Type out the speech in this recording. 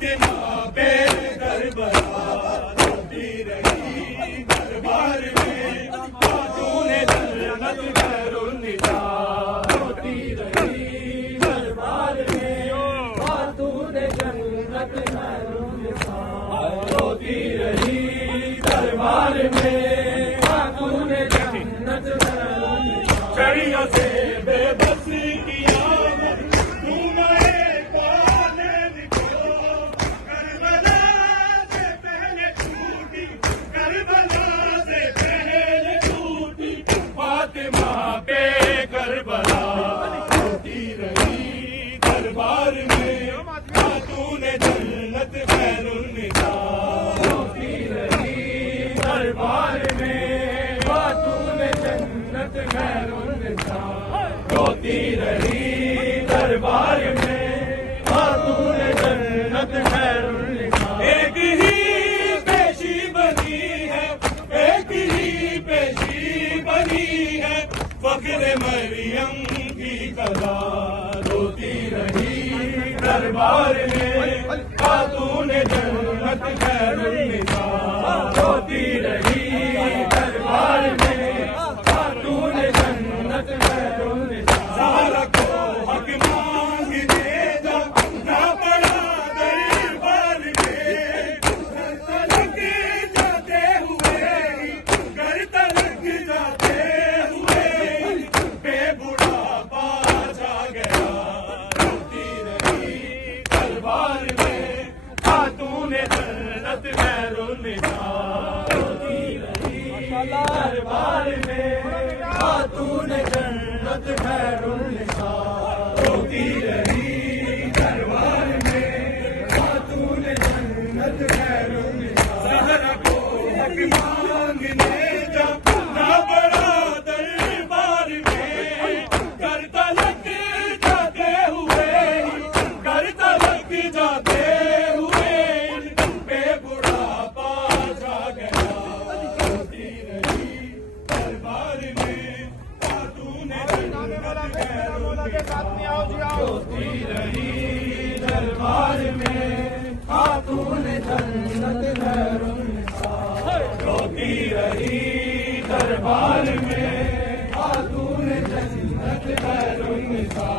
فاطمہ بے کربلا روتی رہی دربار میں، خاتون جنت خیر النساء روتی رہی دربار میں، خاتون جنت خیر النساء روتی رہی دربار میں، خاتون جنت خیر النساء چڑیا سے بے بسی کیا دربار میں، خاتون جنت خیر النساء روتی رہی دربار میں، خاتون جنت خیر النساء روتی رہی دربار میں، خاتون جنت خیر النساء ایک ہی پیشی بنی ہے، ایک ہی پیشی بنی ہے، فخر مریم کی قضا روتی رہی دربار میں، خاتون جنت خیر النساء روتی رہی دربار میں، خاتون جنت خیر النساء زہرا کو حق مانگنے جا نہ پڑا دربار میں، گھر تلک جاتے ہوئے، گھر تلک جاتے ہوئے بے بڑھاپا چھا گیا دربار میں، خاتون جنت خیر النساء روتی رہی دربار میں، خاتون جنت خیر النساء روتی رہی دربار میں، خاتون جنت خیر النساء زہرا کو حق مانگنے جا نہ پڑا دربار میں، گھر تلک جاتے ہوئے، گھر تلک جاتے ہوئے بے بڑھاپا چھا گیا روتی رہی دربار میں، خاتون جنت خیر النساء روتی رہی دربار میں، خاتون جنت خیر النساء روتی رہی دربار میں، خاتون جنت خیر النساء